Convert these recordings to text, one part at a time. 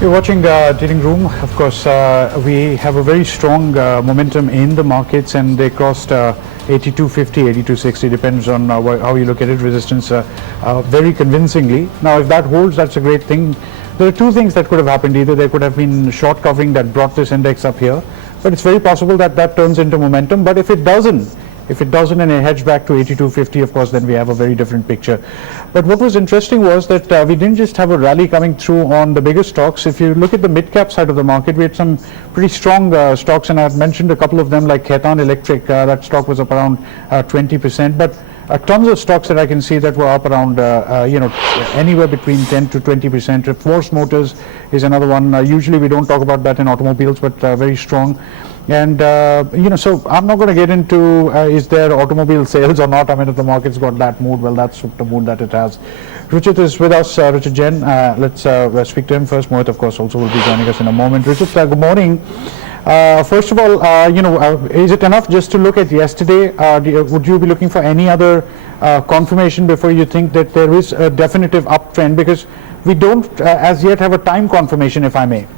You're watching Dealing Room. Of course, we have a very strong momentum in the markets, and they crossed 8250, 8260, depends on how you look at it, resistance very convincingly. Now, if that holds, that's a great thing. There are two things that could have happened. Either there could have been short covering that brought this index up here, but it's very possible that that turns into momentum. But if it doesn't, and it heads back to 8250, of course, then we have a very different picture. But what was interesting was that we didn't just have a rally coming through on the bigger stocks. If you look at the mid-cap side of the market, we had some pretty strong stocks, and I've mentioned a couple of them, like Khaitan Electric. That stock was up around 20%. But tons of stocks that I can see that were up around, anywhere between 10 to 20%. Force Motors is another one. Usually we don't talk about that in automobiles, but very strong. And, so I'm not going to get into is there automobile sales or not. I mean, if the market's got that mood, well, that's the mood that it has. Richard is with us, Richard Jain. Let's speak to him first. Mohit, of course, also will be joining us in a moment. Richard, good morning. First of all, is it enough just to look at yesterday? Would you be looking for any other confirmation before you think that there is a definitive uptrend? Because we don't as yet have a time confirmation, if I may.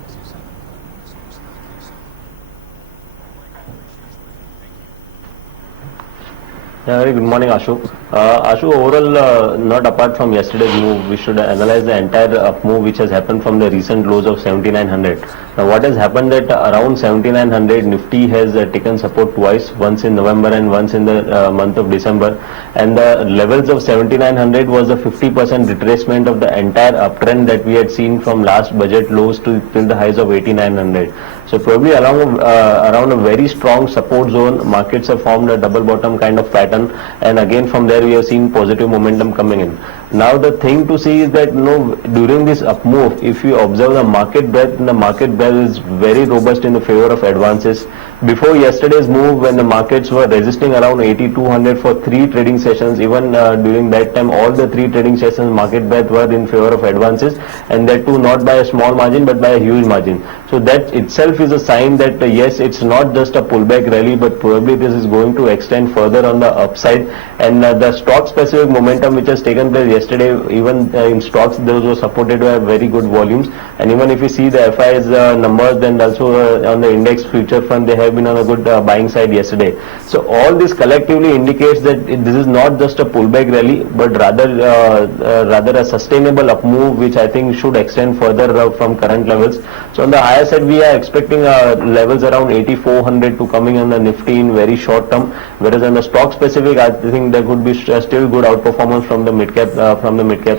Yeah, very good morning, Ashu. Ashu, overall, not apart from yesterday's move, we should analyze the entire up move which has happened from the recent lows of 7900. Now, what has happened that around 7900, Nifty has taken support twice, once in November and once in the month of December. And the levels of 7900 was a 50% retracement of the entire uptrend that we had seen from last budget lows to till the highs of 8900. So probably around a very strong support zone, markets have formed a double bottom kind of pattern, and again from there we have seen positive momentum coming in. Now the thing to see is that during this up move, if you observe the market breadth, the market breadth is very robust in the favor of advances. Before yesterday's move, when the markets were resisting around 8200 for 3 trading sessions, even during that time, all the 3 trading sessions market breadth were in favor of advances, and that too not by a small margin but by a huge margin. So that itself is a sign that yes, it's not just a pullback rally, but probably this is going to extend further on the upside. And the stock specific momentum which has taken place yesterday, even in stocks, those were supported by very good volumes. And even if you see the FI's numbers, then also on the index future front, they have been on a good buying side yesterday. So all this collectively indicates that this is not just a pullback rally, but rather a sustainable up move, which I think should extend further from current levels. So on the higher side, we are expecting levels around 8400 to coming on the Nifty in very short term, whereas on the stock specific, I think there could be still good outperformance from the mid-cap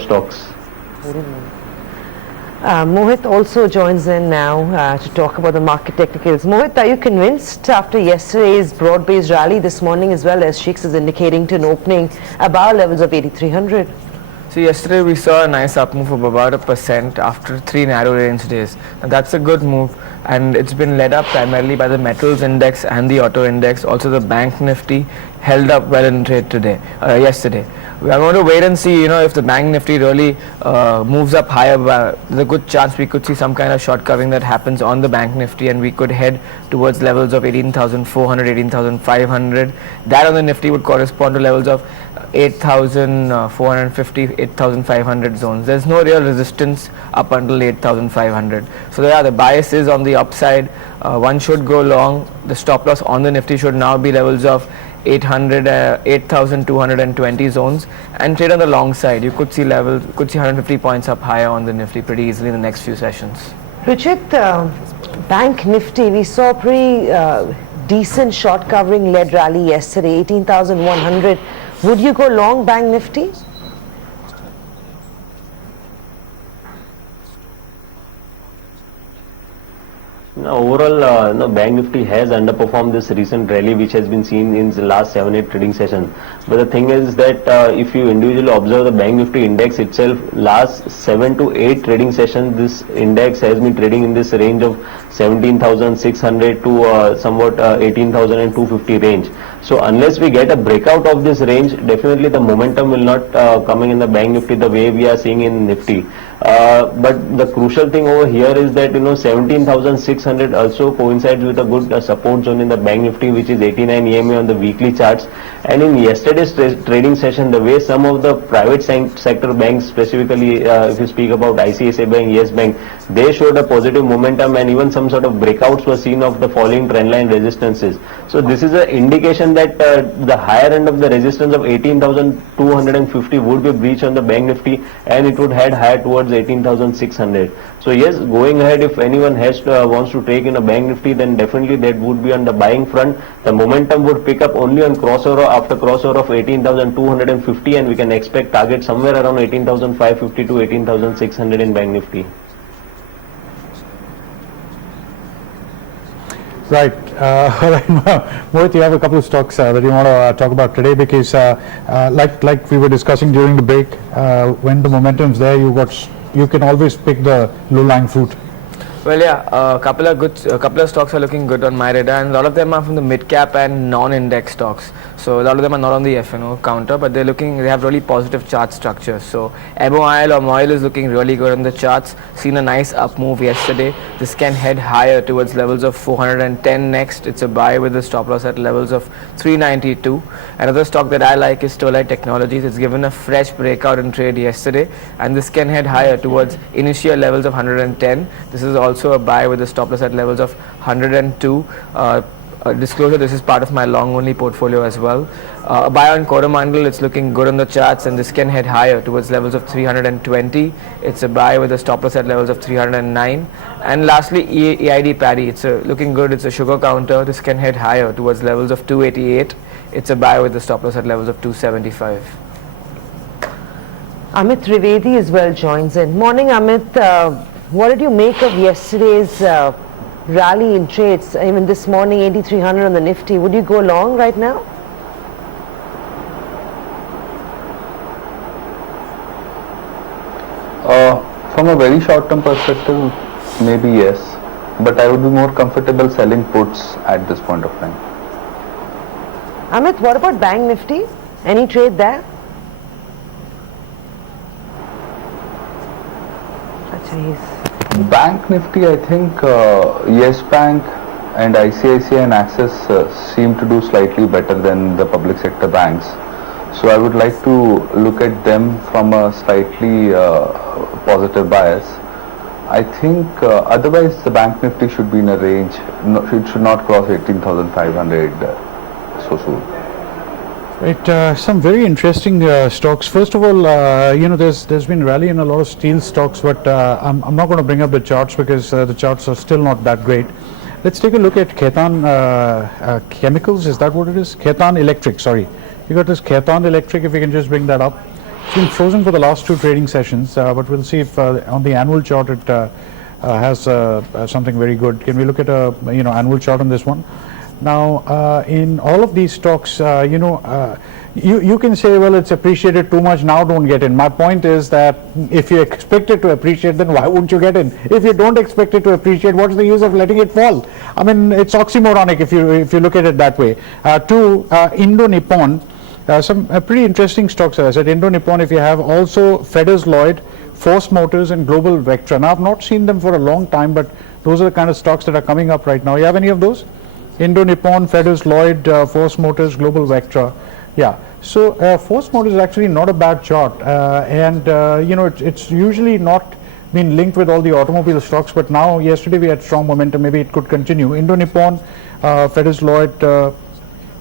stocks. Mohit also joins in now to talk about the market technicals. Mohit, are you convinced after yesterday's broad-based rally this morning, as well as Sheikhs is indicating to an opening above levels of 8300? So yesterday we saw a nice up move of about 1% after 3 narrow range days. Now that's a good move, and it's been led up primarily by the metals index and the auto index. Also the bank Nifty held up well in trade yesterday. We are going to wait and see, if the bank Nifty really moves up higher. There's a good chance we could see some kind of short covering that happens on the bank Nifty, and we could head towards levels of 18,400, 18,500. That on the Nifty would correspond to levels of 8,450, 8,500 zones. There's no real resistance up until 8,500. So the bias is on the upside. One should go long. The stop loss on the Nifty should now be levels of 8,220 zones, and trade on the long side. You could see 150 points up higher on the Nifty pretty easily in the next few sessions. Richard, bank Nifty, we saw a pretty decent short covering led rally yesterday, 18,100. Would you go long bank Nifty? Overall, Bank Nifty has underperformed this recent rally which has been seen in the last 7-8 trading sessions. But the thing is that if you individually observe the Bank Nifty index itself, last 7 to 8 trading sessions, this index has been trading in this range of 17,600 to somewhat 18,250 range. So unless we get a breakout of this range, definitely the momentum will not coming in the Bank Nifty the way we are seeing in Nifty. But the crucial thing over here is that 17,600 also coincides with a good support zone in the Bank Nifty, which is 89 EMA on the weekly charts. And in yesterday's trading session, the way some of the private sector banks, specifically if you speak about ICICI Bank, Yes Bank, they showed a positive momentum, and even some sort of breakouts were seen of the falling trendline resistances. So this is an indication that the higher end of the resistance of 18,250 would be breached on the Bank Nifty, and it would head higher towards 18,600. So yes, going ahead, if anyone wants to take in a Bank Nifty, then definitely that would be on the buying front. The momentum would pick up only on crossover after crossover of 18,250, and we can expect target somewhere around 18,550 to 18,600 in Bank Nifty. Right. All right. Mohit, you have a couple of stocks that you want to talk about today, because like we were discussing during the break, when the momentum's there, you can always pick the low-lying fruit. Well, yeah, a couple of stocks are looking good on my radar, and a lot of them are from the mid-cap and non-index stocks. So a lot of them are not on the FNO counter, but they have really positive chart structure. So MOIL or MOIL is looking really good on the charts. Seen a nice up move yesterday. This can head higher towards levels of 410 next. It's a buy with a stop loss at levels of 392. Another stock that I like is Sterlite Technologies. It's given a fresh breakout in trade yesterday, and this can head higher towards initial levels of 110. This is also a buy with a stop loss at levels of 102. Disclosure, this is part of my long only portfolio as well. A buy on Coromandel, it's looking good on the charts, and this can head higher towards levels of 320. It's a buy with a stop loss at levels of 309. And lastly, EID Paddy, it's looking good. It's a sugar counter. This can head higher towards levels of 288. It's a buy with a stop loss at levels of 275. Amit Trivedi as well joins in. Morning, Amit. What did you make of yesterday's rally in trades? Even this morning, 8,300 on the Nifty. Would you go long right now? From a very short-term perspective, maybe yes, but I would be more comfortable selling puts at this point of time. Amit, what about Bank Nifty? Any trade there? Bank Nifty, I think Yes Bank and ICICI and Axis seem to do slightly better than the public sector banks. So I would like to look at them from a slightly positive bias. I think otherwise the Bank Nifty should be in a range, it should not cross 18,500 so soon. Right, some very interesting stocks. First of all, there's been rally in a lot of steel stocks, but I'm not going to bring up the charts because the charts are still not that great. Let's take a look at Khaitan Chemicals. Is that what it is? Khaitan Electric. Sorry, you got this Khaitan Electric. If we can just bring that up, it's been frozen for the last two trading sessions, but we'll see if on the annual chart it has something very good. Can we look at a annual chart on this one? Now, in all of these stocks, you can say, well, it's appreciated too much, now don't get in. My point is that if you expect it to appreciate, then why won't you get in? If you don't expect it to appreciate, what's the use of letting it fall? I mean, it's oxymoronic if you look at it that way. Indo Nippon, some pretty interesting stocks. As I said, Indo Nippon, if you have also Fedders Lloyd, Force Motors and Global Vectra. Now, I've not seen them for a long time, but those are the kind of stocks that are coming up right now. You have any of those? Indo Nippon, Fedders Lloyd, Force Motors, Global Vectra. Yeah, so Force Motors is actually not a bad chart, and it's usually not been linked with all the automobile stocks, but now yesterday we had strong momentum. Maybe it could continue. Indo Nippon, Fedders Lloyd.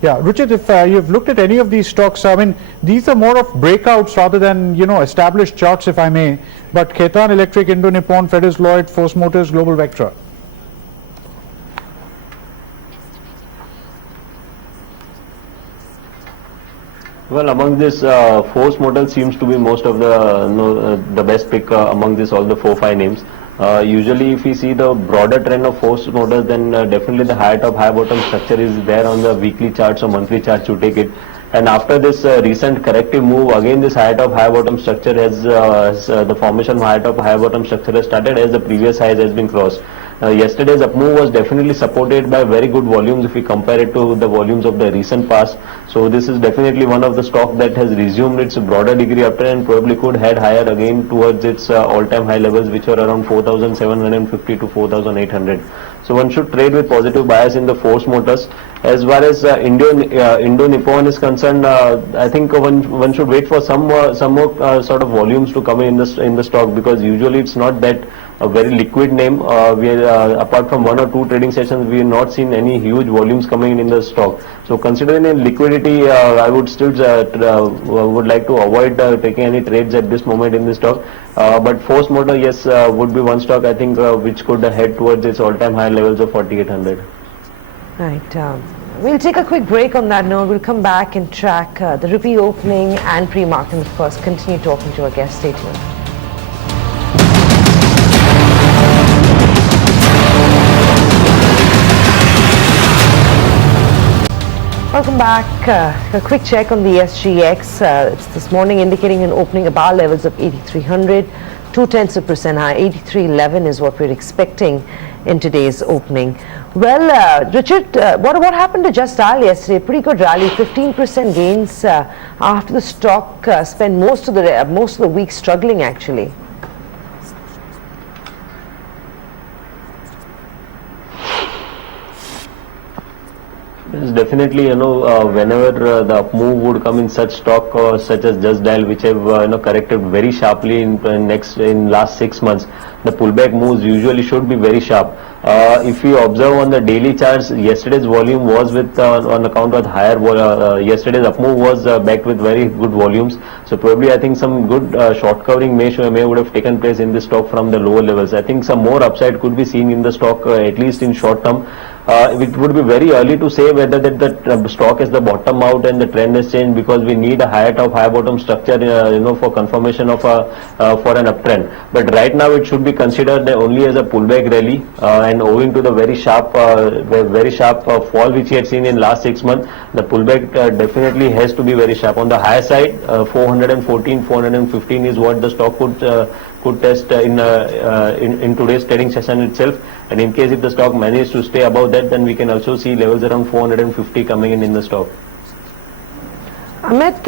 Yeah, Ruchit, if you've looked at any of these stocks, I mean, these are more of breakouts rather than established charts, if I may. But Khaitan Electric, Indo Nippon, Fedders Lloyd, Force Motors, Global Vectra. Well, among this, Force Motors seems to be most of the best pick among this all the 4-5 names. Usually, if we see the broader trend of Force Motors, then definitely the high top, high bottom structure is there on the weekly charts or monthly charts to take it. And after this recent corrective move, again this high top, high bottom structure has the formation of high top, high bottom structure has started as the previous highs has been crossed. Yesterday's up move was definitely supported by very good volumes if we compare it to the volumes of the recent past. So this is definitely one of the stock that has resumed its broader degree uptrend and probably could head higher again towards its all-time high levels, which were around 4,750 to 4,800. So one should trade with positive bias in the Force Motors. As far as Indo Nippon is concerned, I think one should wait for some more sort of volumes to come in the stock, because usually it's not that a very liquid name. We are apart from one or two trading sessions, we have not seen any huge volumes coming in the stock. So considering the liquidity, I would still would like to avoid taking any trades at this moment in the stock. But Force Motor, yes, would be one stock I think which could head towards its all-time high levels of 4,800. Right. We'll take a quick break on that note. We'll come back and track the rupee opening and pre-market, and of course continue talking to our guest. Stay tuned. Welcome back. A quick check on the SGX. It's this morning indicating an opening above levels of 8,300, 0.2% high. 83.11 is what we're expecting in today's opening. Well, Richard, what happened to Just Dial yesterday? Pretty good rally, 15% gains after the stock spent most of the week struggling actually. Yes, definitely, whenever the up move would come in such stock such as Just Dial, which have corrected very sharply in last 6 months, the pullback moves usually should be very sharp. If you observe on the daily charts, yesterday's volume was with on account of higher. Yesterday's up move was backed with very good volumes. So probably I think some good short covering may would have taken place in the stock from the lower levels. I think some more upside could be seen in the stock at least in short term. It would be very early to say whether the stock is the bottom out and the trend has changed, because we need a higher top, higher bottom structure, for confirmation of for an uptrend. But right now it should be considered only as a pullback rally, and owing to the very sharp fall which we had seen in last 6 months, the pullback definitely has to be very sharp. On the higher side, 414, 415 is what the stock could test in today's trading session itself. And in case if the stock manages to stay above that, then we can also see levels around 450 coming in the stock. Amit,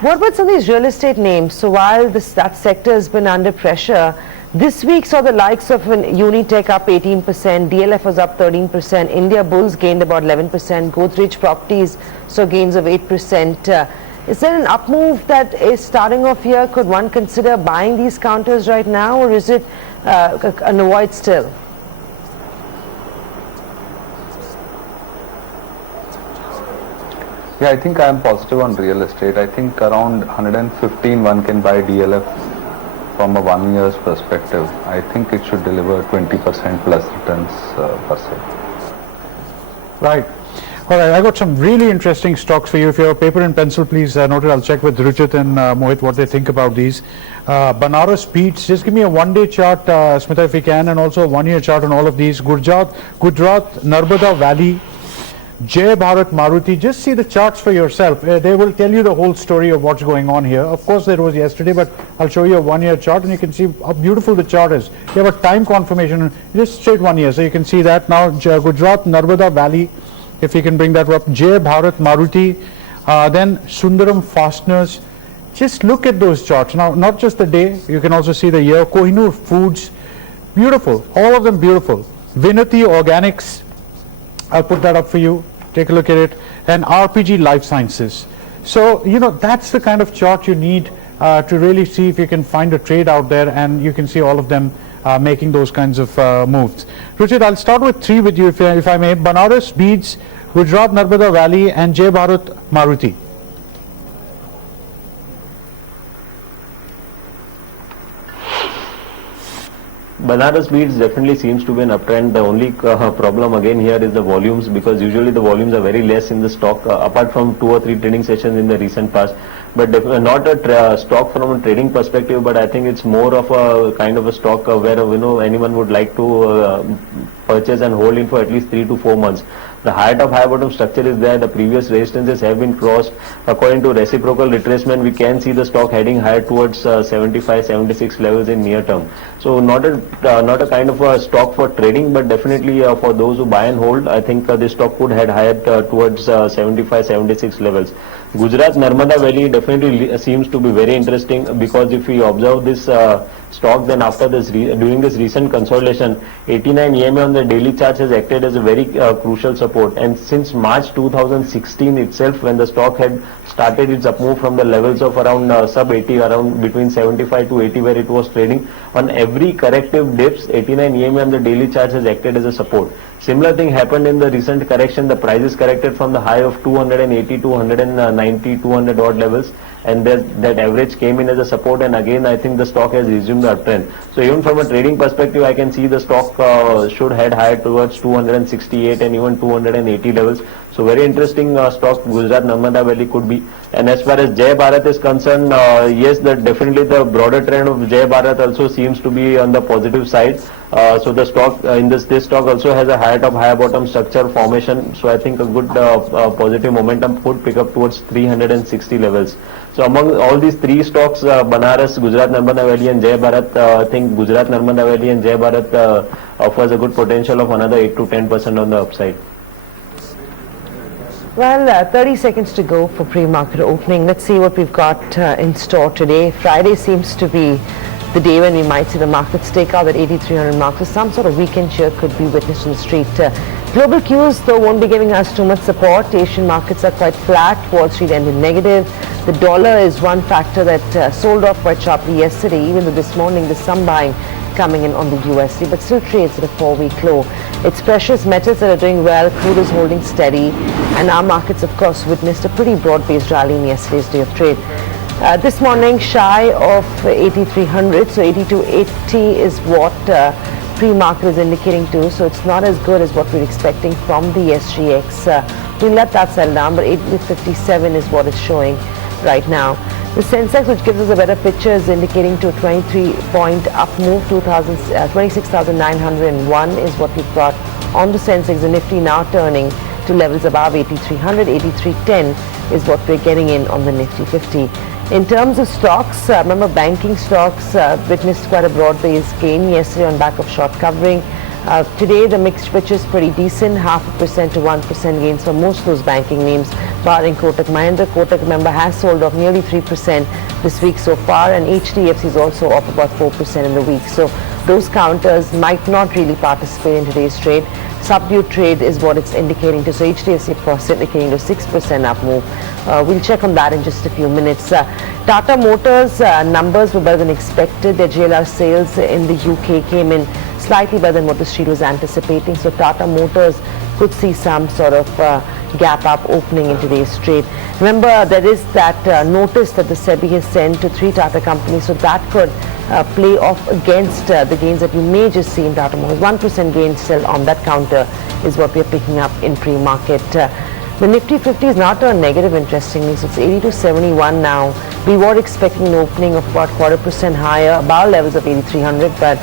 what about some of these real estate names? So while that sector has been under pressure, this week saw the likes of Unitech up 18%, DLF was up 13%, India Bulls gained about 11%, Godrej Properties saw gains of 8%. Is there an up move that is starting off here? Could one consider buying these counters right now, or is it an avoid still? Yeah, I think I am positive on real estate. I think around 115 one can buy DLF from a 1 year's perspective. I think it should deliver 20% plus returns per se. Right. All right, I got some really interesting stocks for you. If you have a paper and pencil, please note it. I'll check with Ruchit and Mohit what they think about these. Banaras Beats, just give me a one-day chart, Smita, if you can, and also a one-year chart on all of these. Gujarat, Narbada Valley, Jai Bharat Maruti. Just see the charts for yourself. They will tell you the whole story of what's going on here. Of course, there was yesterday, but I'll show you a one-year chart, and you can see how beautiful the chart is. You have a time confirmation, just straight 1 year, so you can see that. Now, Gujarat, Narbada Valley, if you can bring that up, Jai Bharat Maruti, then Sundaram Fasteners. Just look at those charts. Now, not just the day, you can also see the year. Kohinoor Foods, beautiful, all of them beautiful. Vinati Organics, I'll put that up for you. Take a look at it. And RPG Life Sciences. So, that's the kind of chart you need to really see if you can find a trade out there, and you can see all of them making those kinds of moves. Ruchit, I'll start with three with you if I may. Banaras Beads, Gujarat Narbada Valley, and Jai Bharat Maruti. Banaras Beads definitely seems to be an uptrend. The only problem again here is the volumes, because usually the volumes are very less in the stock, apart from 2 or 3 trading sessions in the recent past. But not a stock from a trading perspective, but I think it's more of a kind of a stock where anyone would like to purchase and hold in for at least 3 to 4 months. The higher top higher bottom structure is there. The previous resistances have been crossed. According to reciprocal retracement, we can see the stock heading higher towards 75, 76 levels in near term. So not a kind of a stock for trading, but definitely for those who buy and hold, I think this stock could head higher towards 75, 76 levels. Gujarat Narmada Valley definitely seems to be very interesting, because if we observe this stock, then after this during this recent consolidation, 89 EMA on the daily charts has acted as a very crucial support. And since March 2016 itself, when the stock had started its up move from the levels of around sub 80, around between 75 to 80, where it was trading, on every corrective dips, 89 EMA on the daily charts has acted as a support. Similar thing happened in the recent correction. The prices corrected from the high of 280 to 190, 200 odd levels, and that average came in as a support, and again I think the stock has resumed the uptrend. So even from a trading perspective, I can see the stock should head higher towards 268 and even 280 levels. So very interesting stock Gujarat Narmada Valley could be. And as far as Jai Bharat is concerned, yes, that definitely the broader trend of Jai Bharat also seems to be on the positive side. So the stock in this stock also has a higher top higher bottom structure formation. So I think a good positive momentum could pick up towards 360 levels. So among all these three stocks, Banaras, Gujarat Narmada Valley and Jai Bharat, I think Gujarat Narmada Valley and Jai Bharat offers a good potential of another 8 to 10% on the upside. Well, 30 seconds to go for pre-market opening. Let's see what we've got in store today. Friday seems to be the day when we might see the markets take out at 8,300 mark. So some sort of weekend cheer could be witnessed on the street. Global cues, though, won't be giving us too much support. Asian markets are quite flat. Wall Street ended negative. The dollar is one factor that sold off quite sharply yesterday, even though this morning there's some buying coming in on the USD, but still trades at a 4-week low. It's precious metals that are doing well. Crude is holding steady, and our markets, of course, witnessed a pretty broad-based rally in yesterday's day of trade. This morning, shy of 8,300, so 8,280 is what pre-market is indicating to. So it's not as good as what we're expecting from the SGX. We'll let that settle down, but 8,57 is what it's showing right now. The Sensex, which gives us a better picture, is indicating to a 23-point up move. 26,901 is what we've got on the Sensex. The Nifty now turning to levels above 8,300. 8,310 is what we're getting in on the Nifty 50. In terms of stocks, remember banking stocks witnessed quite a broad-based gain yesterday on back of short covering. Today the mixed picture is pretty decent, 0.5% to 1% gains for most of those banking names, barring Kotak Mahindra. Kotak, remember, has sold off nearly 3% this week so far, and HDFC is also off about 4% in the week. So those counters might not really participate in today's trade. Subdued trade is what it's indicating to. So HDFC, of course, indicating to 6% up move. We'll check on that in just a few minutes. Tata Motors numbers were better than expected. Their JLR sales in the UK came in slightly better than what the street was anticipating. So Tata Motors could see some sort of gap up opening in today's trade. Remember, there is that notice that the SEBI has sent to 3 Tata companies, so that could play off against the gains that you may just see in Tata Motors. 1% gain still on that counter is what we're picking up in pre-market. The Nifty 50 is now turned negative, interestingly, so it's 82.71 now. We were expecting an opening of about 0.25% higher, about levels of 8,300, but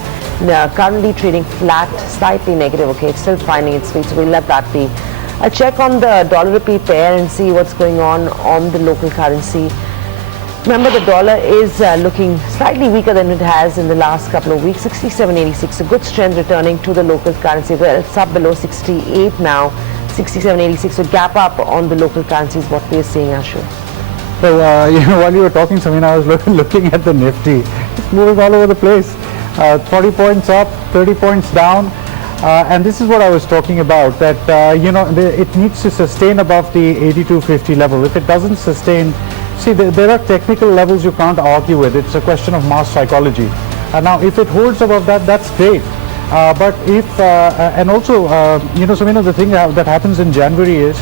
currently trading flat, slightly negative. Okay, it's still finding its feet, so we'll let that be. A check on the dollar-rupee pair and see what's going on the local currency. Remember, the dollar is looking slightly weaker than it has in the last couple of weeks. 67.86, a good strength returning to the local currency. Well, it's up below 68 now. 67.86, so gap up on the local currency is what we are seeing, Ashu. So, while you were talking, Samina, I was looking at the Nifty. It's moving all over the place. 40 points up, 30 points down. And this is what I was talking about, that, it needs to sustain above the 82.50 level. If it doesn't sustain, see, there are technical levels you can't argue with. It's a question of mass psychology. Now, if it holds above that, that's great. But if, and also, Samina, the thing that happens in January is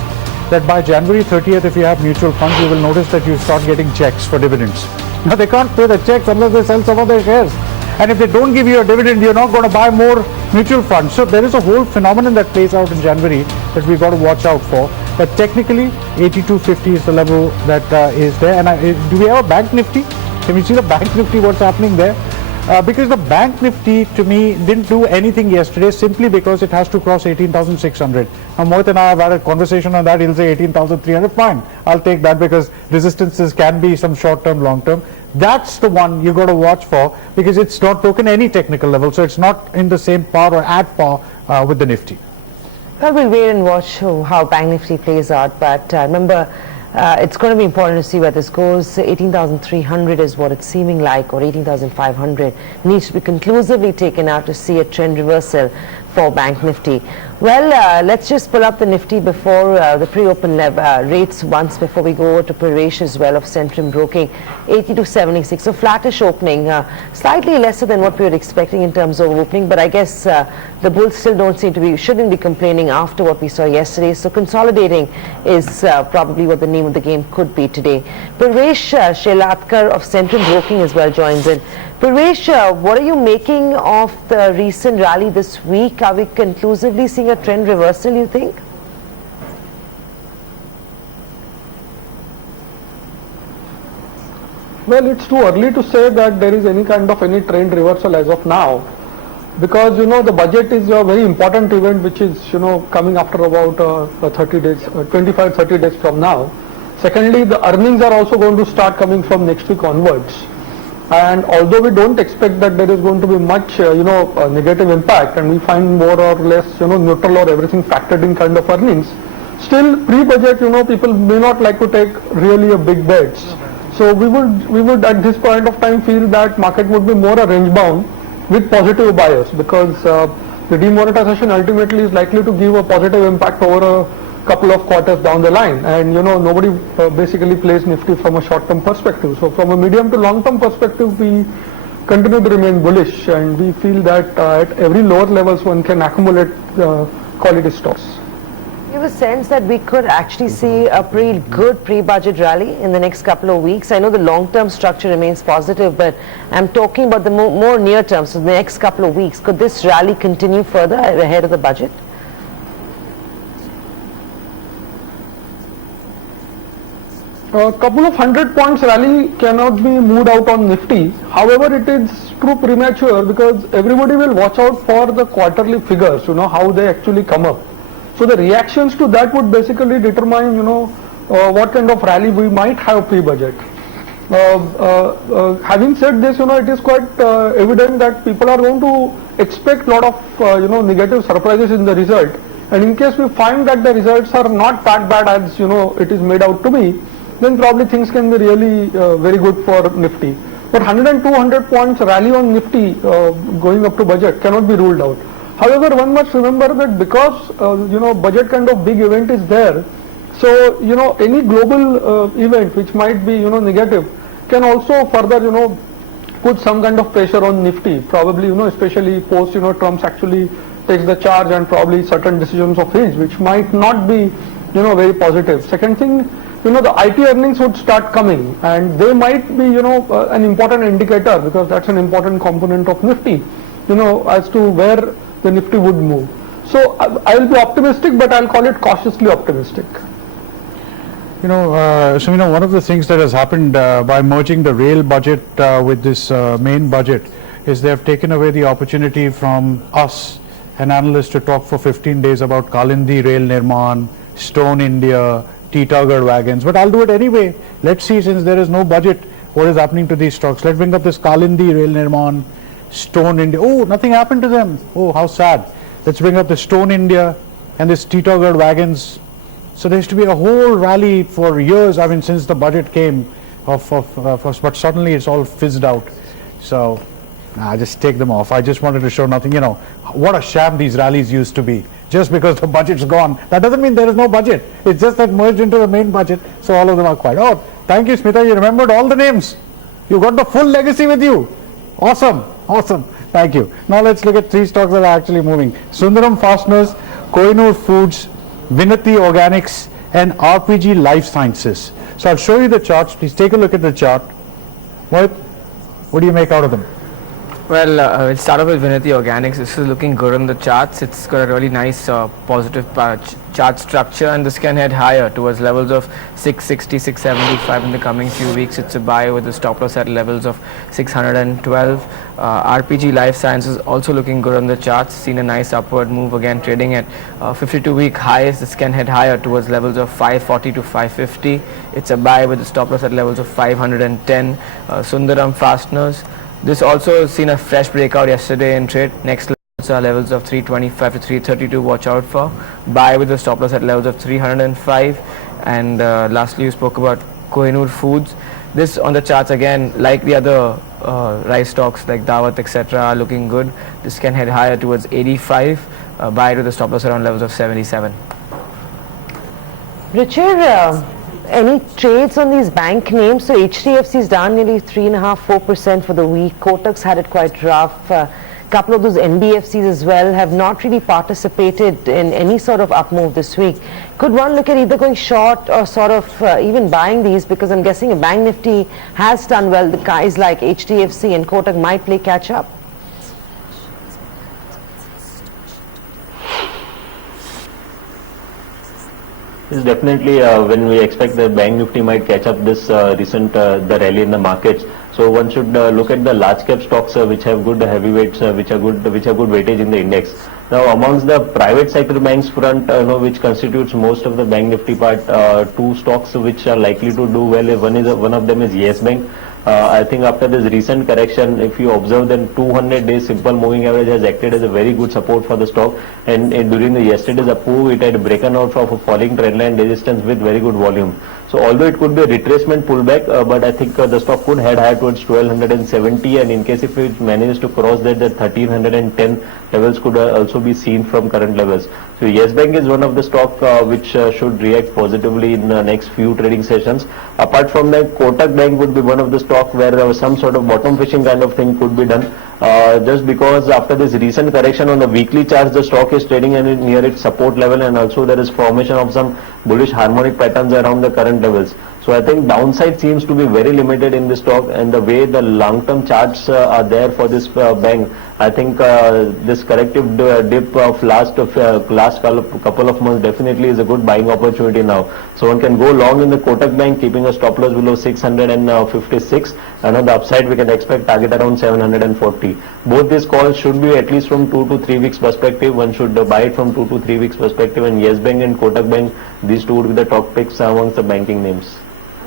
that by January 30th, if you have mutual funds, you will notice that you start getting checks for dividends. Now, they can't pay the checks unless they sell some of their shares. And if they don't give you a dividend, you're not going to buy more mutual funds. So there is a whole phenomenon that plays out in January that we've got to watch out for. But technically, 82.50 is the level that is there. And do we have a bank Nifty? Can we see the bank Nifty, what's happening there? because the bank Nifty to me didn't do anything yesterday simply because it has to cross 18,600. Now Mohit and I have had a conversation on that. He'll say 18,300. Fine, I'll take that because resistances can be some short term, long term. That's the one you got to watch for because it's not broken any technical level, so it's not in the same par or at par with the Nifty. Well, we'll wait and watch how Bank Nifty plays out, but remember, it's going to be important to see where this goes. 18,300 is what it's seeming like, or 18,500 needs to be conclusively taken out to see a trend reversal for Bank Nifty. Well, let's just pull up the Nifty before the pre-open rates once before we go over to Paresh as well of Centrum Broking. 82.76, so flattish opening, slightly lesser than what we were expecting in terms of opening, but I guess the bulls still shouldn't be complaining after what we saw yesterday. So consolidating is probably what the name of the game could be today. Paresh Shelatkar of Centrum Broking as well joins in. Paresh, what are you making of the recent rally this week? Are we conclusively seeing a trend reversal, you think? Well, it's too early to say that there is any trend reversal as of now, because the budget is a very important event which is coming after about 30 days, 25-30 days from now. Secondly, the earnings are also going to start coming from next week onwards. And although we don't expect that there is going to be much, negative impact, and we find more or less, neutral or everything factored in kind of earnings, still pre-budget, people may not like to take really a big bets. So we would at this point of time feel that market would be more a range bound with positive bias, because the demonetization ultimately is likely to give a positive impact over a couple of quarters down the line, and nobody basically plays Nifty from a short-term perspective. So from a medium to long-term perspective, we continue to remain bullish, and we feel that at every lower levels one can accumulate quality stocks. You have a sense that we could actually see a pretty good pre-budget rally in the next couple of weeks. I know the long-term structure remains positive, but I'm talking about the more near-term, so the next couple of weeks. Could this rally continue further ahead of the budget? A couple of 100 points rally cannot be moved out on Nifty. However, it is too premature because everybody will watch out for the quarterly figures, how they actually come up. So the reactions to that would basically determine, what kind of rally we might have pre-budget. Having said this, it is quite evident that people are going to expect a lot of, negative surprises in the result. And in case we find that the results are not that bad as, it is made out to be, then probably things can be really very good for Nifty. But 100 and 200 points rally on Nifty going up to budget cannot be ruled out. However, one must remember that because budget kind of big event is there, so any global event which might be negative can also further put some kind of pressure on Nifty. Probably especially post Trump's actually takes the charge, and probably certain decisions of his which might not be very positive. Second thing, the IT earnings would start coming, and they might be an important indicator, because that's an important component of Nifty, as to where the Nifty would move. So I will be optimistic, but I'll call it cautiously optimistic. One of the things that has happened by merging the rail budget with this main budget is they have taken away the opportunity from us and analysts to talk for 15 days about Kalindi Rail Nirman, Stone India, Titagarh wagons, but I'll do it anyway. Let's see, since there is no budget, what is happening to these stocks. Let's bring up this Kalindi Rail Nirman, Stone India. Oh, nothing happened to them. Oh, how sad. Let's bring up the Stone India and this Titagarh wagons. So there used to be a whole rally for years, I mean, since the budget came, but suddenly it's all fizzed out. So, just take them off. I just wanted to show nothing, what a sham these rallies used to be. Just because the budget's gone, that doesn't mean there is no budget. It's just that merged into the main budget, so all of them are quiet. Oh, thank you, Smita, you remembered all the names. You got the full legacy with you. Awesome, awesome. Thank you. Now let's look at three stocks that are actually moving. Sundaram Fasteners, Kohinoor Foods, Vinati Organics, and RPG Life Sciences. So I'll show you the charts. Please take a look at the chart. What do you make out of them? Well, we'll start off with Vinati Organics. This is looking good on the charts. It's got a really nice positive chart structure, and this can head higher towards levels of 660, 675 in the coming few weeks. It's a buy with the stop loss at levels of 612. RPG Life Sciences also looking good on the charts. Seen a nice upward move again, trading at 52-week highs. This can head higher towards levels of 540 to 550. It's a buy with the stop loss at levels of 510. Sundaram Fasteners. This also seen a fresh breakout yesterday in trade. Next levels are levels of 325 to 332. Watch out for. Buy with the stop loss at levels of 305. And lastly, you spoke about Kohinoor Foods. This on the charts again, like the other rice stocks like Dawat, etc., are looking good. This can head higher towards 85. Buy with the stop loss around levels of 77. Richard, any trades on these bank names? So HDFC is down nearly 3.5–4% for the week. Kotak's had it quite rough. Couple of those NBFCs as well have not really participated in any sort of up move this week. Could one look at either going short or sort of even buying these, because I'm guessing a Bank Nifty has done well. The guys like HDFC and Kotak might play catch up. Yes, definitely when we expect the Bank Nifty might catch up this recent the rally in the markets. So one should look at the large cap stocks which have good heavyweights, which are good weightage in the index. Now amongst the private sector banks front, which constitutes most of the Bank Nifty part, two stocks which are likely to do well. One of them is Yes Bank. I think after this recent correction, if you observe, then 200-day simple moving average has acted as a very good support for the stock, and during the yesterday's up move, it had broken out of a falling trendline resistance with very good volume. So although it could be a retracement pullback, but I think the stock could head higher towards 1270, and in case if it manages to cross that, the 1310 levels could also be seen from current levels. So Yes Bank is one of the stock which should react positively in the next few trading sessions. Apart from that, Kotak Bank would be one of the stock where some sort of bottom fishing kind of thing could be done. Just because after this recent correction on the weekly charts, the stock is trading near its support level, and also there is formation of some bullish harmonic patterns around the current levels. So I think downside seems to be very limited in this stock, and the way the long-term charts are there for this bank, I think this corrective dip of last couple of months definitely is a good buying opportunity now. So one can go long in the Kotak Bank, keeping a stop loss below 656, and on the upside we can expect target around 740. Both these calls should be at least from 2 to 3 weeks perspective. One should buy it from 2 to 3 weeks perspective, and Yes Bank and Kotak Bank, these two would be the top picks amongst the banking names.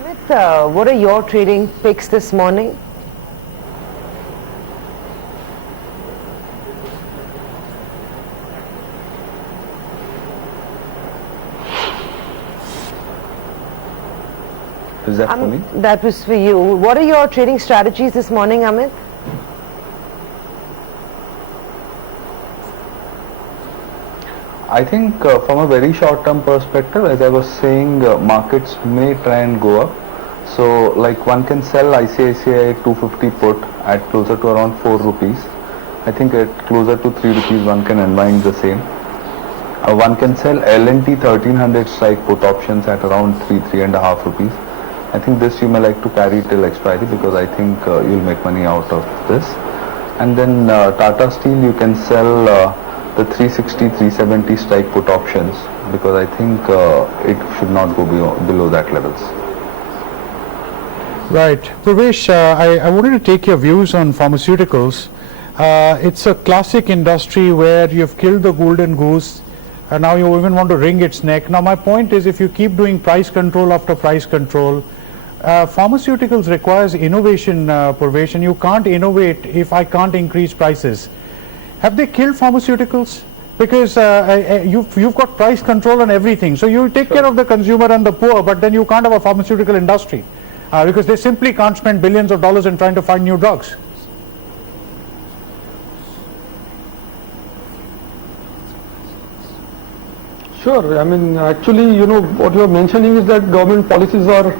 Amit, what are your trading picks this morning? Is that for me? That was for you. What are your trading strategies this morning, Amit? I think from a very short term perspective, as I was saying, markets may try and go up. So like one can sell ICICI 250 put at closer to around 4 rupees. I think at closer to 3 rupees one can unwind the same. One can sell L&T 1300 strike put options at around 3.5 rupees. I think this you may like to carry till expiry, because I think you'll make money out of this. And then Tata Steel, you can sell the 360, 370 strike put options, because I think it should not go below that levels. Right. Pravesh, I wanted to take your views on pharmaceuticals. It's a classic industry where you've killed the golden goose, and now you even want to wring its neck. Now my point is, if you keep doing price control after price control, pharmaceuticals requires innovation, Pravesh, and you can't innovate if I can't increase prices. Have they killed pharmaceuticals? Because you've got price control on everything. So you take care of the consumer and the poor, but then you can't have a pharmaceutical industry because they simply can't spend billions of dollars in trying to find new drugs. Sure. I mean, actually, what you are mentioning is that government policies are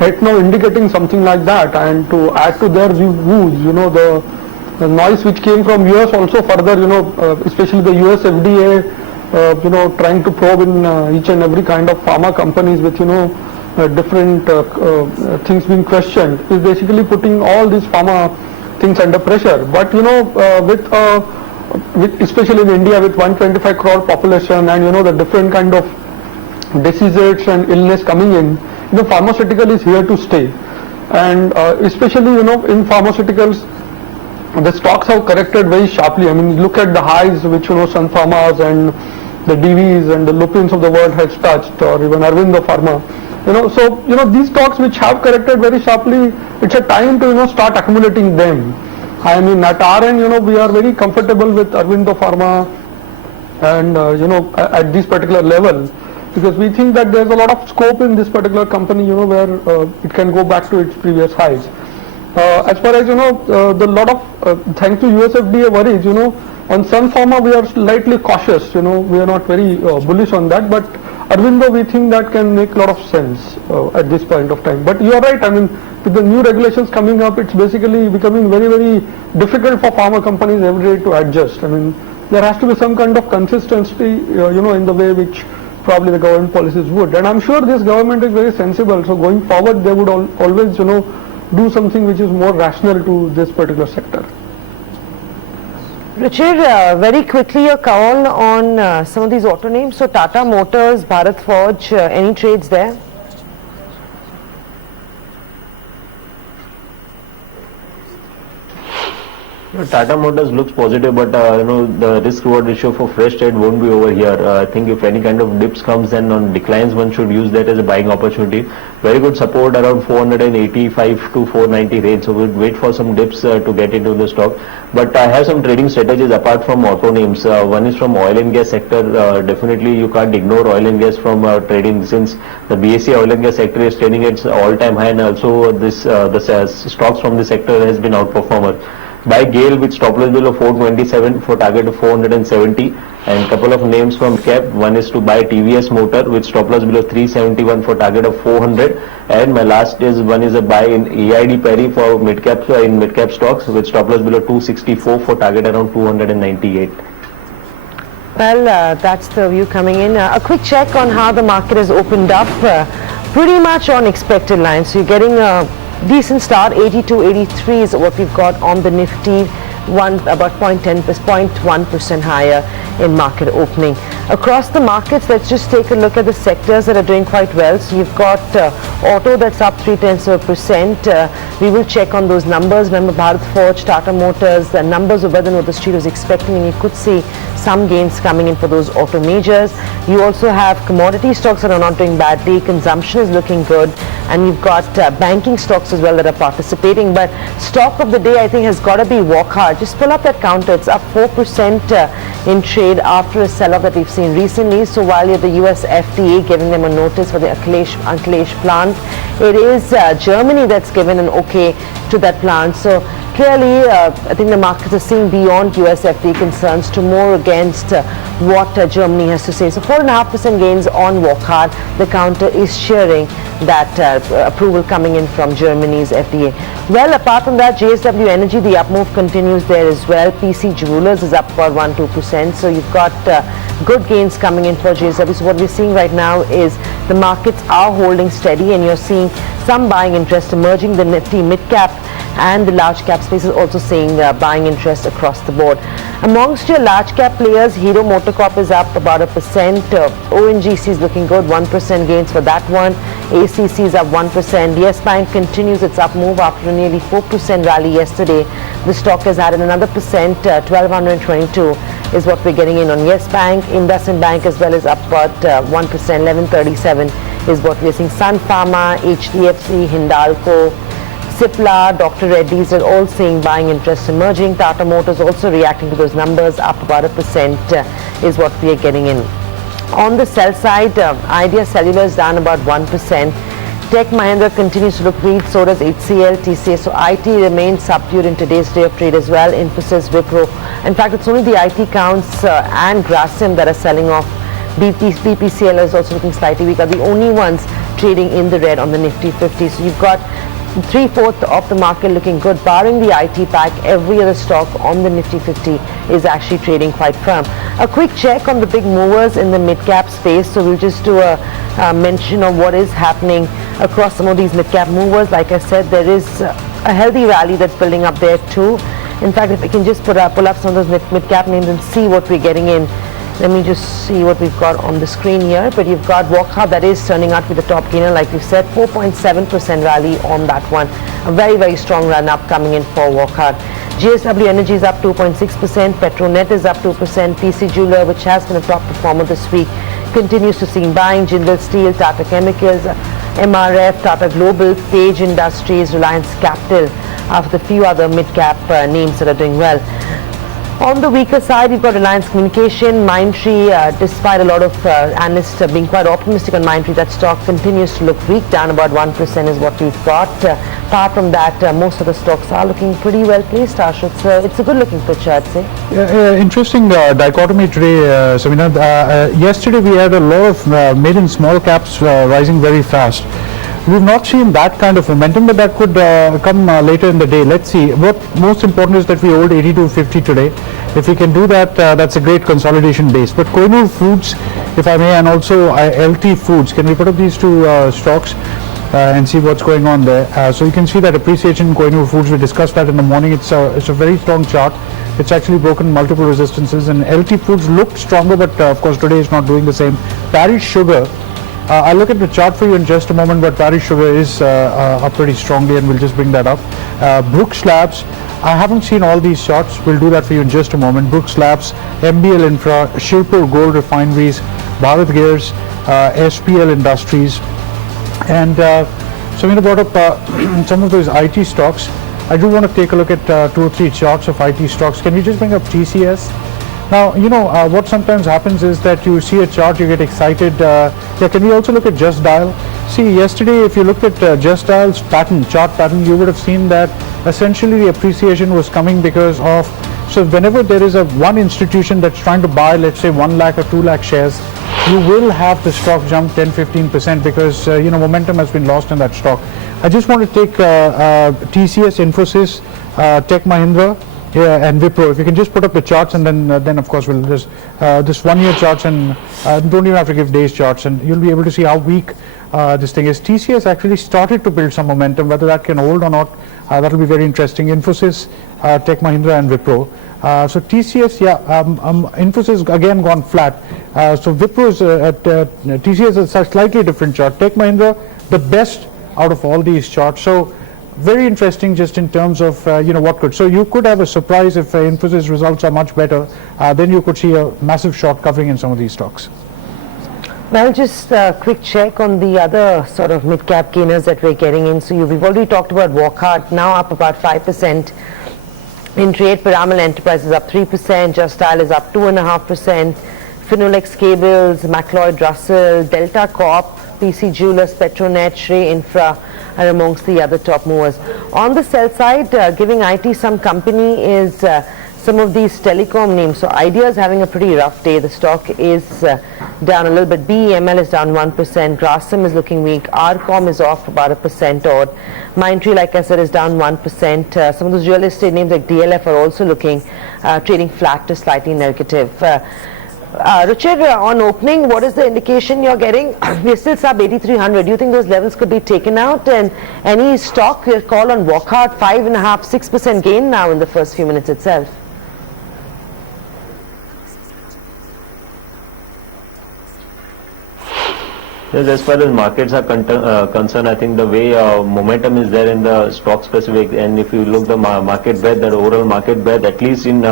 right now indicating something like that, and to add to their views, the noise which came from US also further, especially the US FDA, trying to probe in each and every kind of pharma companies with, different things being questioned, is basically putting all these pharma things under pressure. But with especially in India with 125 crore population and the different kind of diseases and illness coming in, pharmaceutical is here to stay. And especially in pharmaceuticals, the stocks have corrected very sharply. I mean, look at the highs which Sun Pharmas and the DVs and the Lupins of the world has touched, or even Arvindo Pharma. These stocks which have corrected very sharply, it's a time to start accumulating them. I mean, at our end, we are very comfortable with Arvindo Pharma and at this particular level, because we think that there's a lot of scope in this particular company, where it can go back to its previous highs. As far as the lot of thanks to USFDA worries, on Sun Pharma we are slightly cautious. We are not very bullish on that, but Arvindo we think that can make a lot of sense at this point of time. But you are right. I mean, with the new regulations coming up, it's basically becoming very, very difficult for pharma companies every day to adjust. I mean, there has to be some kind of consistency, in the way which probably the government policies would. And I'm sure this government is very sensible. So going forward, they would always, do something which is more rational to this particular sector. Richard, very quickly your call on some of these auto names. So Tata Motors, Bharat Forge, any trades there? Tata Motors looks positive, but the risk-reward ratio for fresh trade won't be over here. I think if any kind of dips comes, then on declines one should use that as a buying opportunity. Very good support around 485 to 490 range. So we'll wait for some dips to get into the stock. But I have some trading strategies apart from auto names. One is from oil and gas sector. Definitely you can't ignore oil and gas from trading, since the BSE oil and gas sector is trading at all-time high, and also this the stocks from the sector has been outperformer. Buy GAIL with stop loss below 427 for target of 470, and couple of names from cap. One is to buy TVS Motor with stop loss below 371 for target of 400, and my last is one is a buy in EID Perry for mid cap stocks with stop loss below 264 for target around 298. Well, that's the view coming in. A quick check on how the market has opened up. Pretty much on expected lines. So you're getting a decent start. 82, 83 is what we've got on the Nifty. About 0.1% higher in market opening. Across the markets, let's just take a look at the sectors that are doing quite well. So you've got auto that's up 0.3%. We will check on those numbers. Remember, Bharat Forge, Tata Motors, the numbers were better than what the street was expecting, and you could see some gains coming in for those auto majors. You also have commodity stocks that are not doing badly. Consumption is looking good, and you've got banking stocks as well that are participating. But stock of the day, I think, has got to be Wockhardt. Just pull up that counter. It's up 4% in trade after a sell-off that we've seen recently. So while you have the US FDA giving them a notice for the Anklesh plant, it is Germany that's given an okay to that plant. So clearly, I think the markets are seeing beyond US FDA concerns to more against what Germany has to say. So 4.5% gains on Wockhardt. The counter is sharing that approval coming in from Germany's FDA. Well, apart from that, JSW Energy, the up move continues there as well. PC Jewelers is up about 1-2%. So you've got good gains coming in for JSW. So what we're seeing right now is the markets are holding steady, and you're seeing some buying interest emerging. The Nifty mid-cap and the large cap space is also seeing buying interest across the board. Amongst your large cap players, Hero MotoCorp is up about 1%. ONGC is looking good, 1% gains for that one. ACC is up 1%. Yes Bank continues its up move after a nearly 4% rally yesterday. The stock has added another percent, 1222 is what we're getting in on Yes Bank. IndusInd Bank as well is up about 1%, 1137 is what we're seeing. Sun Pharma, HDFC, Hindalco, Cipla, Dr. Reddy's are all seeing buying interest emerging. Tata Motors also reacting to those numbers, up about 1% is what we are getting in. On the sell side, Idea Cellular is down about 1%. Tech Mahindra continues to look weak, so does HCL, TCS. So IT remains subdued in today's day of trade as well. Infosys, Wipro. In fact, it's only the IT counts and Grasim that are selling off. BPCL is also looking slightly weak, are the only ones trading in the red on the Nifty 50. So you've got 3/4 of the market looking good. Barring the IT pack, every other stock on the Nifty 50 is actually trading quite firm. A quick check on the big movers in the mid-cap space. So we'll just do a mention of what is happening across some of these mid-cap movers. Like I said, there is a healthy rally that's building up there too. In fact, if we can just pull up some of those mid-cap names and see what we're getting in. Let me just see what we've got on the screen here. But you've got Wockhardt that is turning out to be the top gainer, like we said, 4.7% rally on that one. A very, very strong run up coming in for Wockhardt. JSW Energy is up 2.6%, Petronet is up 2%, PC Jeweler, which has been a top performer this week, continues to see buying. Jindal Steel, Tata Chemicals, MRF, Tata Global, Page Industries, Reliance Capital, after a few other mid-cap names that are doing well. On the weaker side, you've got Reliance Communication, Mindtree, despite a lot of analysts being quite optimistic on Mindtree, that stock continues to look weak, down about 1% is what we've got. Apart from that, most of the stocks are looking pretty well placed, Ashu. It's a good looking picture, I'd say. Interesting dichotomy today, Samina. Yesterday we had a lot of mid and small caps rising very fast. We've not seen that kind of momentum, but that could come later in the day. Let's see. What most important is that we hold 8250 today. If we can do that, that's a great consolidation base. But Kohinoor Foods, if I may, and also LT Foods, can we put up these two stocks and see what's going on there? So you can see that appreciation in Kohinoor Foods. We discussed that in the morning. It's a very strong chart. It's actually broken multiple resistances, and LT Foods looked stronger, but of course today is not doing the same. Parish Sugar. I'll look at the chart for you in just a moment, but Parish Sugar is up pretty strongly, and we'll just bring that up. Brooks Labs, I haven't seen all these charts. We'll do that for you in just a moment. Brooks Labs, MBL Infra, Shirpur Gold Refineries, Bharat Gears, SPL Industries, and Samina brought up some of those IT stocks. I do want to take a look at 2 or 3 charts of IT stocks. Can we just bring up TCS? Now, you know, what sometimes happens is that you see a chart, you get excited. Can we also look at Just Dial? See, yesterday, if you looked at Just Dial's chart pattern, you would have seen that essentially the appreciation was coming because of, so whenever there is one institution that's trying to buy, let's say 1 lakh or 2 lakh shares, you will have the stock jump 10-15% because, momentum has been lost in that stock. I just want to take TCS, Infosys, Tech Mahindra, and Wipro. If you can just put up the charts, and then of course we'll just this 1 year charts, and don't even have to give days charts, and you'll be able to see how weak this thing is. TCS actually started to build some momentum. Whether that can hold or not, that will be very interesting. Infosys, Tech Mahindra, and Wipro. So TCS, Infosys again gone flat. So Wipro is TCS is a slightly different chart. Tech Mahindra, the best out of all these charts. So very interesting just in terms of what could. So you could have a surprise if Infosys results are much better. Then you could see a massive short covering in some of these stocks. Well, just a quick check on the other sort of mid-cap gainers that we're getting in. So we've already talked about Wockhardt, now up about 5%. In trade, Piramal Enterprises up 3%, Just Dial is up 2.5%, Finolex Cables, McLeod Russell, Delta Corp, PC Jewelers, Petronet, Shrey Infra are amongst the other top movers. On the sell side, giving IT some company is some of these telecom names. So Idea is having a pretty rough day. The stock is down a little bit. BEML is down 1%. Grasim is looking weak. RCom is off about 1% odd. Mindtree, like I said, is down 1%. Some of those real estate names like DLF are also looking trading flat to slightly negative. Richard, on opening, what is the indication you're getting? We're still sub 8,300. Do you think those levels could be taken out? And any stock call on Wockhardt, 5.5-6% gain now in the first few minutes itself? Yes, as far as markets are concerned, I think the way momentum is there in the stock specific, and if you look the market breadth, the overall market breadth, at least in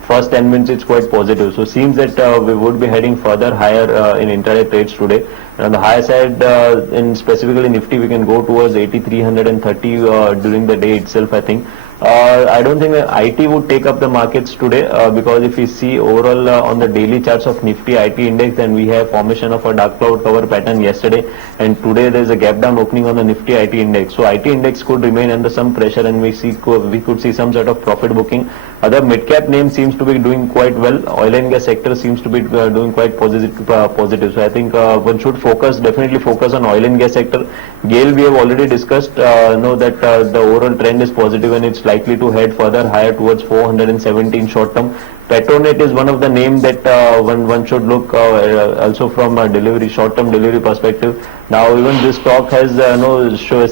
first 10 minutes, it's quite positive. So seems that we would be heading further higher in intraday trades today. And on the higher side, in specifically Nifty, we can go towards 8,330 during the day itself, I think. I don't think that IT would take up the markets today because if you see overall on the daily charts of Nifty IT index, then we have formation of a dark cloud cover pattern yesterday, and today there is a gap down opening on the Nifty IT index. So IT index could remain under some pressure, and we could see some sort of profit booking. Other mid-cap names seems to be doing quite well. Oil and gas sector seems to be doing quite positive. So I think one should definitely focus on oil and gas sector. GAIL, we have already discussed, know that the overall trend is positive and it's likely to head further higher towards 417 short term. Petronet is one of the names that one should look also from a short-term delivery perspective. Now even this stock has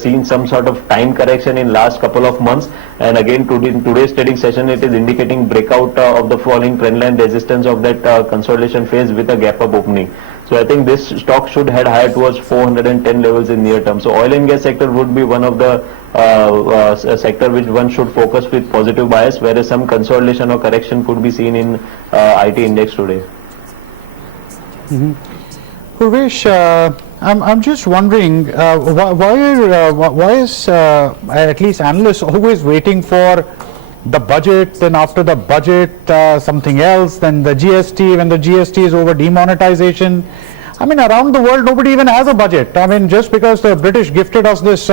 seen some sort of time correction in last couple of months, and again in today's trading session it is indicating breakout of the falling trendline resistance of that consolidation phase with a gap up opening. So I think this stock should head higher towards 410 levels in near term. So oil and gas sector would be one of the sector which one should focus with positive bias, whereas some consolidation or correction could be seen in IT index today. Purvesh, I'm just wondering why is at least analysts always waiting for the budget, then after the budget something else, then the GST, when the GST is over, demonetization. I mean, around the world nobody even has a budget. I mean, just because the British gifted us this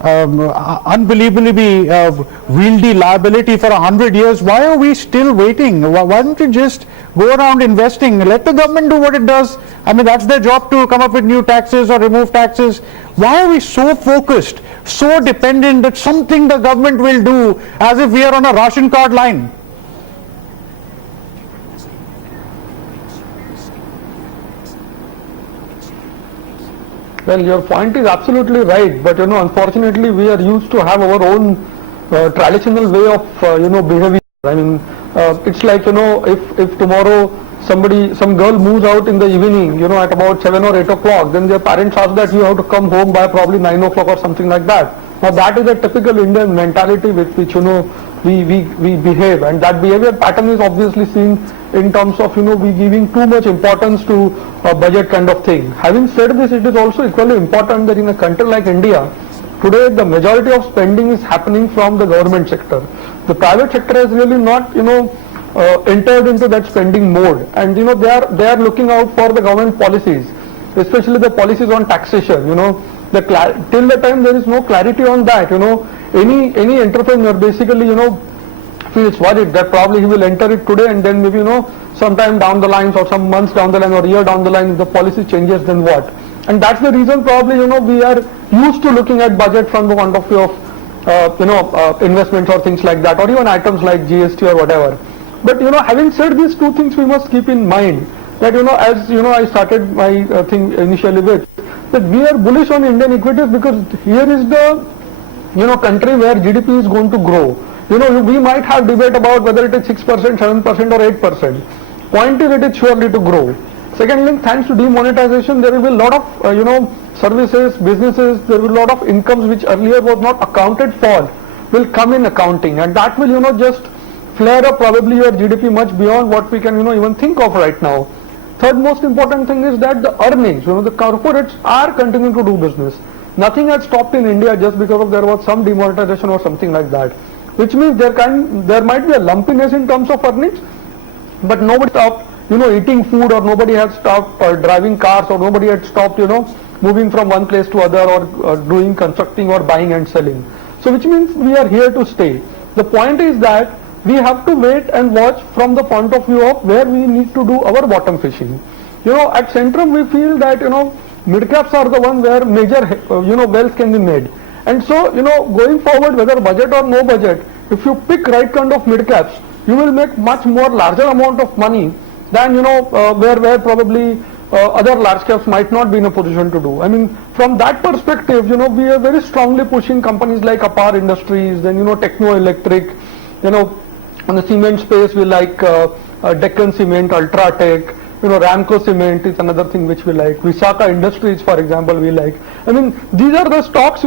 unbelievably wieldy liability for 100 years, why are we still waiting? Why don't we just go around investing? Let the government do what it does. I mean, that's their job, to come up with new taxes or remove taxes. Why are we so focused, so dependent that something the government will do, as if we are on a ration card line? Well, your point is absolutely right, but unfortunately we are used to have our own traditional way of behavior. I mean, it's like if tomorrow some girl moves out in the evening, at about 7 or 8 o'clock, then their parents ask that you have to come home by probably 9 o'clock or something like that. Now that is a typical Indian mentality with which we behave, and that behavior pattern is obviously seen in terms of we giving too much importance to a budget kind of thing. Having said this, it is also equally important that in a country like India, today the majority of spending is happening from the government sector. The private sector has really not entered into that spending mode, and they are looking out for the government policies, especially the policies on taxation. Till the time there is no clarity on that, any entrepreneur basically feels worried that probably he will enter it today, and then maybe sometime down the line or some months down the line or year down the line, if the policy changes, then what? And that's the reason probably we are used to looking at budget from the point of view of investments or things like that, or even items like GST or whatever. But having said these two things, we must keep in mind that as I started my thing initially with, that we are bullish on Indian equities because here is the country where GDP is going to grow. We might have debate about whether it is 6%, 7% or 8%. Point is, it is surely to grow. Secondly, thanks to demonetization, there will be a lot of services, businesses, there will be a lot of incomes which earlier was not accounted for will come in accounting, and that will just flare up probably your GDP much beyond what we can even think of right now. Third most important thing is that the earnings, the corporates are continuing to do business. Nothing has stopped in India just because of there was some demonetization or something like that, which means there might be a lumpiness in terms of earnings, but nobody stopped eating food, or nobody has stopped driving cars, or nobody had stopped moving from one place to other, or doing constructing or buying and selling. So which means we are here to stay. The point is that we have to wait and watch from the point of view of where we need to do our bottom fishing. At Centrum we feel that mid caps are the one where major wealth can be made, and so going forward, whether budget or no budget, if you pick right kind of mid caps, you will make much more larger amount of money than where probably other large caps might not be in a position to do. I mean, from that perspective, we are very strongly pushing companies like Apar Industries, then Techno Electric, on the cement space we like Deccan Cement, Ultratech, Ramco Cement is another thing which we like. Visakha Industries, for example, we like. I mean, these are the stocks,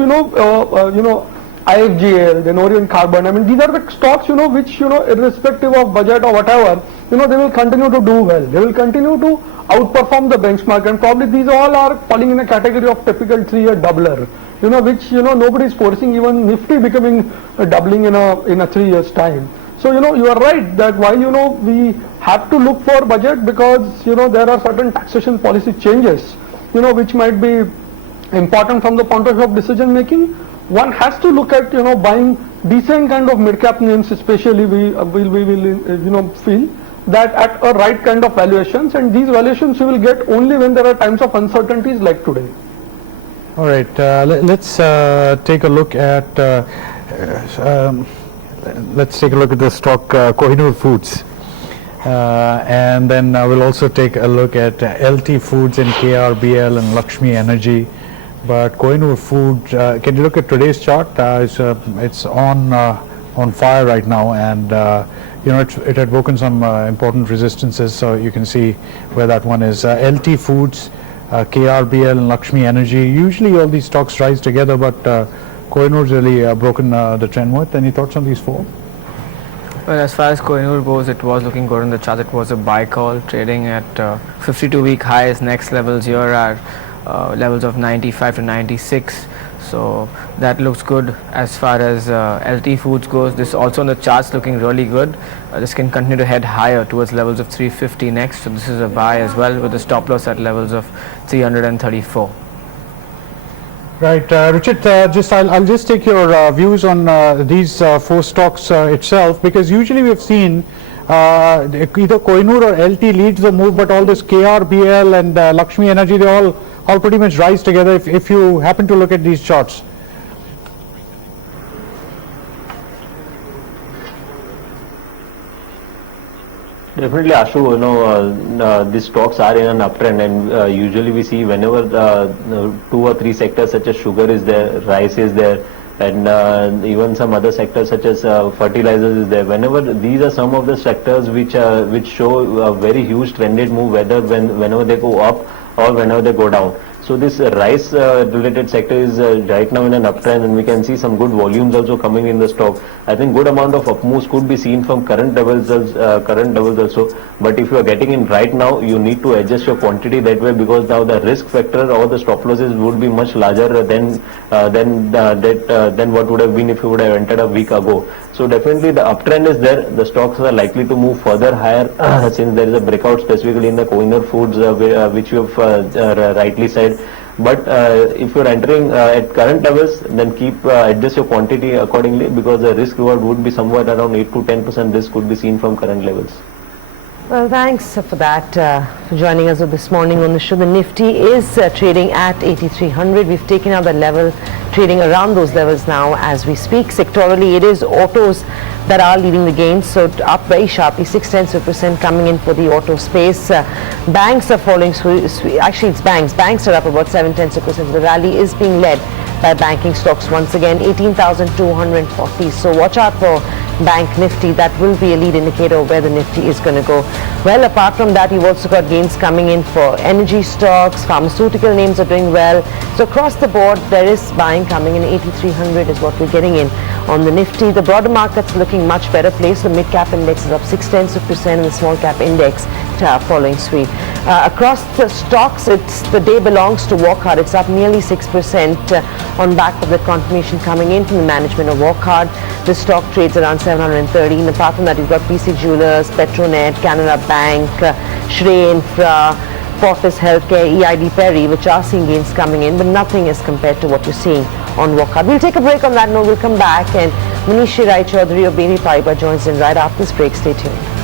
IFGL, then Orient Carbon. I mean, these are the stocks, which, irrespective of budget or whatever, they will continue to do well. They will continue to outperform the benchmark, and probably these all are falling in a category of typical 3-year doubler, which, nobody is forcing even Nifty becoming doubling in a 3 years time. So, you are right that while, we have to look for budget because, there are certain taxation policy changes, which might be important from the point of view of decision making. One has to look at, buying decent kind of mid-cap names, especially we will, feel that at a right kind of valuations, and these valuations you will get only when there are times of uncertainties like today. All right, let's take a look at let's take a look at the stock Kohinoor Foods. And then we'll also take a look at LT Foods and KRBL and Lakshmi Energy. But Kohinoor Food, can you look at today's chart? It's on fire right now, and it had broken some important resistances. So you can see where that one is. LT Foods, KRBL, and Lakshmi Energy. Usually all these stocks rise together, but Kohinoor's really broken the trend. What? Any thoughts on these four? Well, as far as Kohinoor goes, it was looking good on the chart. It was a buy call, trading at 52-week highs. Next levels here are levels of 95 to 96. So that looks good. As far as LT Foods goes, this also on the charts looking really good. This can continue to head higher towards levels of 350 next. So this is a buy as well, with a stop loss at levels of 334. Right, Richard, I'll just take your views on these four stocks itself, because usually we've seen either Kohinoor or LT leads the move, but all this KRBL and Lakshmi Energy, they all pretty much rise together if you happen to look at these charts. Definitely, Ashu, these stocks are in an uptrend, and usually we see whenever 2 or 3 sectors such as sugar is there, rice is there, and even some other sectors such as fertilizers is there. Whenever these are some of the sectors which show a very huge trended move, whenever they go up or whenever they go down. So this rice related sector is right now in an uptrend, and we can see some good volumes also coming in the stock. I think good amount of up moves could be seen from current levels also. But if you are getting in right now, you need to adjust your quantity that way, because now the risk factor or the stop losses would be much larger than what would have been if you would have entered a week ago. So definitely the uptrend is there. The stocks are likely to move further higher since there is a breakout specifically in the Kohinoor Foods, which you have rightly said. But if you're entering at current levels, then keep adjust your quantity accordingly, because the risk reward would be somewhere around 8 to 10% risk could be seen from current levels. Well, thanks for that, for joining us this morning on the show. The Nifty is trading at 8,300. We've taken out the level, trading around those levels now as we speak. Sectorally, it is autos that are leading the gains, so up very sharply, 0.6% coming in for the auto space. Banks are falling, actually it's banks. Banks are up about 0.7%. The rally is being led by banking stocks once again, 18,240. So watch out for Bank Nifty. That will be a lead indicator of where the Nifty is going to go. Well, apart from that, you've also got gains coming in for energy stocks. Pharmaceutical names are doing well. So across the board, there is buying coming in. 8,300 is what we're getting in on the Nifty. The broader market's looking much better place. The mid-cap index is up 0.6%, and the small-cap index following suit. Across the stocks, the day belongs to Wockhardt. It's up nearly 6% on back of the confirmation coming in from the management of Wockhardt. The stock trades around 730. And apart from that, you've got PC Jewelers, Petronet, Canara Bank, Shrey Infra, Fortis Healthcare, EID Perry, which are seeing gains coming in, but nothing is compared to what you're seeing on Wockhardt. We'll take a break on that note. We'll come back, and Manish Rai Chaudhary of BNP Paribas joins in right after this break. Stay tuned.